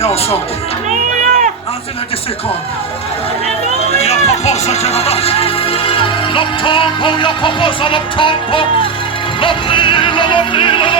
nyonso nazina disiko ya poposa jarabash loptombo ya poposa loptombo lopnila lopnila